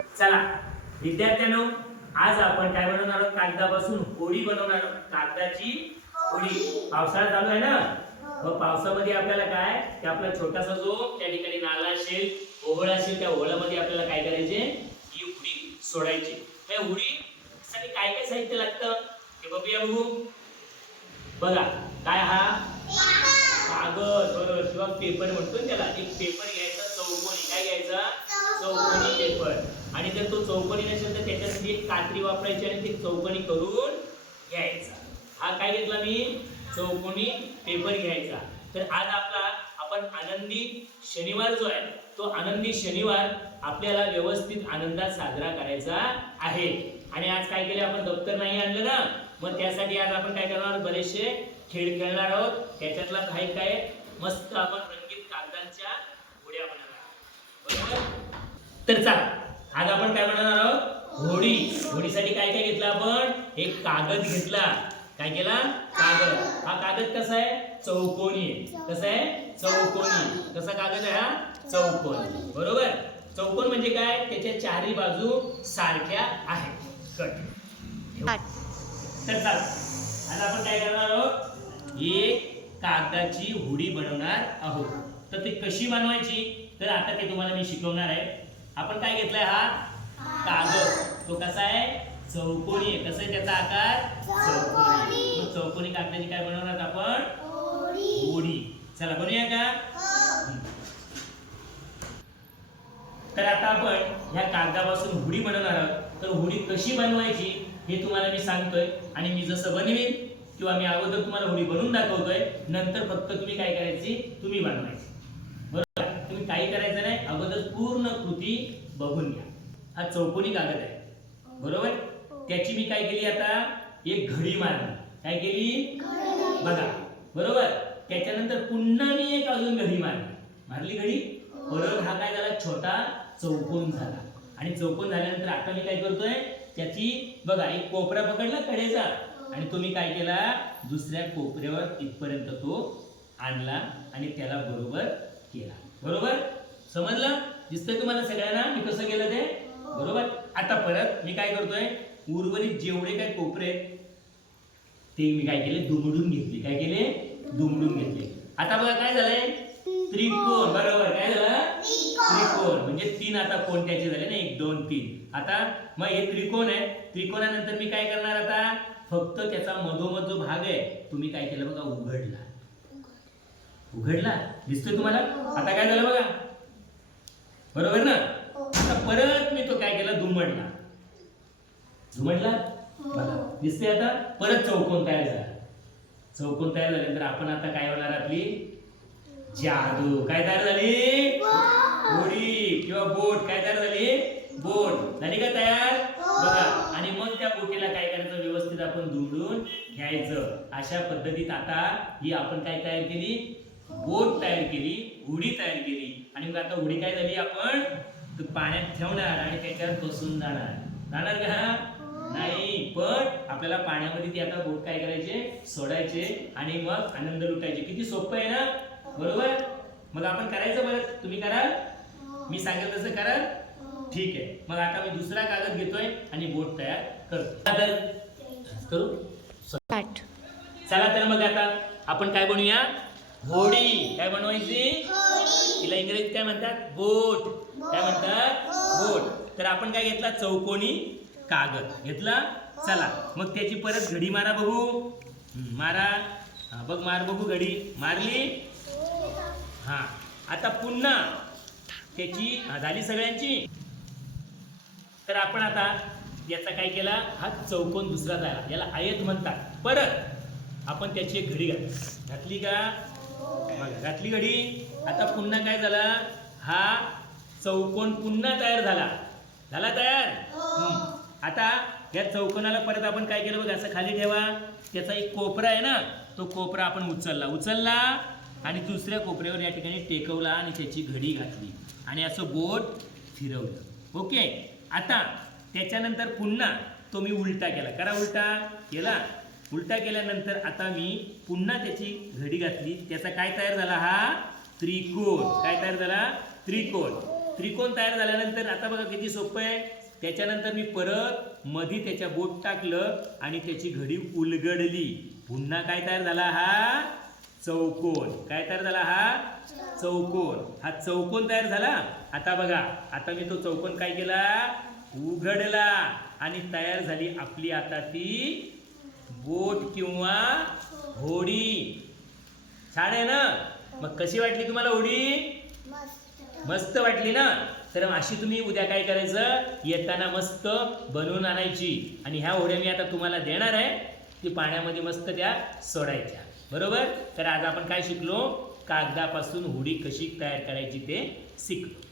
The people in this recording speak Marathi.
चला विद्यार्थ्यांनो, आज आपण काय बनवणार आहोत? कागदापासून होडी बनवणार आहोत. कागदाची होडी. पावसाळा चालू आहे ना, मग पावसामध्ये आपल्याला काय की आपला छोटासा जो त्या ठिकाणी नाला असेल, ओहळ असेल, त्या ओहळामध्ये आपल्याला काय करायचे? ही होडी सोडायची. त्या होडीसाठी काय काय साहित्य लागतं हे बघूया. बघा काय हा कागद, बरोबर, किंवा पेपर म्हणतो त्याला. एक पेपर घ्यायचा चौकोनी. काय घ्यायचा? चौकोनी पेपर. आणि जर तो चौकोनी नसेल तर त्याच्यासाठी एक कात्री वापरायची आणि ते चौकोनी करून घ्यायचा. हा काय घेतला मी? चौकोनी पेपर घ्यायचा. तर आज आपण आनंदी शनिवार जो आहे तो आनंदी शनिवार आपल्याला व्यवस्थित आनंदात साजरा करायचा आहे. आणि आज काय केलं आपण? दप्तर नाही आणलं ना, मग त्यासाठी आज आपण काय करणार? बरेचसे खेळ खेळणार आहोत. त्याच्यातला काय मस्त आपण रंगीत कागदांच्या होड्या बनवणार. बरोबर? तर चला आज आपण काय बनवणार आहोत? होडी. होडीसाठी काय काय घेतलं आपण? एक कागद घेतला. काय केला? कागद. हा कागद कसा आहे? चौकोनी आहे. कसा आहे? चौकोनी. कसा कागद आहे हा? चौकोनी. बरोबर? चौकोन म्हणजे काय? त्याच्या चारही बाजू सारख्या आहेत. कट. तर चला आज आपण काय करणार आहोत? एक कागदाची होडी बनवणार आहोत. तर ती कशी बनवायची तर आता ते तुम्हाला मी शिकवणार आहे. आपण काय घेतलाय? हा कागद. तो कसा आहे? चौकोनी आहे. कसा आहे त्याचा आकार? चौकोनी. मग चौकोनी कागदाची काय बनवणार आपण? होडी. चला बनवूया का? तर आता आपण ह्या कागदापासून होडी बनवणार आहोत. तर होडी कशी बनवायची हे तुम्हाला मी सांगतोय. आणि मी जसं बनवीन किंवा मी अगोदर तुम्हाला होडी बनवून दाखवतोय, नंतर फक्त तुम्ही काय करायची? तुम्ही बनवायची. बरोबर? तुम्ही काही करायचं नाही, अगोदर पूर्ण कृती बघून घ्या. हा चौकोनी कागद आहे. बरोबर? त्याची मी काय केली? आता एक घडी मारली. काय केली? बघा. बरोबर? त्याच्यानंतर पुन्हा मी एक अजून घडी मारली घडी. परत हा काय झाला? छोटा चौकोन झाला. आणि चौकोन झाल्यानंतर आता मी काय करतोय? त्याची बघा एक कोपरा पकडला कडेचा आणि तुम्ही काय केला? दुसऱ्या कोपऱ्यावर इथपर्यंत तो आणला आणि त्याला बरोबर केला. बरोबर? समजलं? दिसतंय तुम्हाला सगळ्यांना मी कसं केलं ते? बरोबर? आता परत मी काय करतोय? उर्वरित जेवढे काय कोपरे आहेत ते मी काय केले? दुमडून घेतले. काय केले? दुमडून घेतले. आता बघा काय झालंय? त्रिकोण. बरोबर? काय झालं? त्रिकोण. म्हणजे तीन आता कोण त्याचे झाले ना, 1 2 3. आता मग हे त्रिकोण आहे. त्रिकोणानंतर मी काय करणार? आता फक्त त्याचा मधोमध जो भाग आहे तुम्ही काय केलं? बघा उघडला. उघडला. दिसतोय तुम्हाला? आता काय झालं बघा. बरोबर ना? आता परत मी तो काय केला? दुमडला. दुमडला. बघा दिसतंय आता? परत चौकोन तयार झाला. चौकोन तयार झाल्यानंतर आपण आता काय होणार? आपली जादू काय तयार झाली? होडी किंवा बोट. काय तयार झाली? बोट झाली का तयार? बघा. आणि मग त्या बोटीला काय करायचं? व्यवस्थित आपण दुमडून घ्यायचं. अशा पद्धतीत आता ही आपण काय तयार केली? बोट तयार केली, होडी तयार केली. आणि मग आता होडी काय झाली? आपण पाण्यात ठेवणार आणि त्याच्यावर बसून जाणार का? नाही. पण आपल्याला पाण्यामध्ये ती आता बोट काय करायचे? सोडायचे आणि मग आनंद लुटायचे. किती सोपं आहे ना? बरोबर? मग आपण करायचं बरं? तुम्ही कराल? मी सांगेल तसं कराल? ठीक आहे. मग आता मी दुसरा कागद घेतोय आणि बोट तयार करू. चला तर मग आता आपण काय बनवूया? होडी. काय बनवायची? तिला इंग्रजीत काय म्हणतात? बोट. काय म्हणतात? बोट. तर आपण काय घेतला? चौकोनी कागद घेतला. चला मग त्याची परत घडी मारा बघू. मारा. हा बघ, मार बघू. घडी मारली. हा आता पुन्हा त्याची झाली सगळ्यांची. तर आपण आता याचा काय केला? हा चौकोन दुसरा झाला. याला आयत म्हणतात. परत आपण त्याची एक घडी घातली का? घातली घडी. आता पुन्हा काय झाला? हा चौकोन पुन्हा तयार झाला तयार. आता या चौकोनाला परत आपण काय केलं? बघा असं खाली ठेवा. त्याचा एक कोपरा आहे ना, तो कोपरा आपण उचलला आणि दुसऱ्या कोपऱ्यावर या ठिकाणी टेकवला आणि त्याची घडी घातली आणि असं बोट फिरवलं. ओके. आता त्याच्यानंतर पुन्हा तो मी उलटा केला. करा उलटा केला. उलटा केल्यानंतर आता मी पुन्हा त्याची घडी घातली. त्याचा काय तयार झाला? हा त्रिकोण. काय तयार झाला? त्रिकोण. त्रिकोण तयार झाल्यानंतर आता बघा किती सोपं आहे. त्याच्यानंतर मी परत मध्ये त्याच्या बोट टाकलं आणि त्याची घडी उलगडली. पुन्हा काय तयार झाला? हा चौकोन. काय तयार झाला? हा चौकोन. हा चौकोन तयार झाला. आता बघा, आता मी तो चौकोन काय केला? उघडला आणि तयार झाली आपली आता ती बोट किंवा होडी. छान आहे ना? मग कशी वाटली तुम्हाला होडी? मस्त वाटली ना? तर अशी तुम्ही उद्या काय करायचं, येताना मस्त बनवून आणायची. आणि ह्या होड्या मी आता तुम्हाला देणार आहे, ती पाण्यामध्ये मस्त त्या सोडायच्या. बरोबर? तर आज आपण काय शिकलो? कागदापासून होडी कशी तयार करायची ते शिकलो.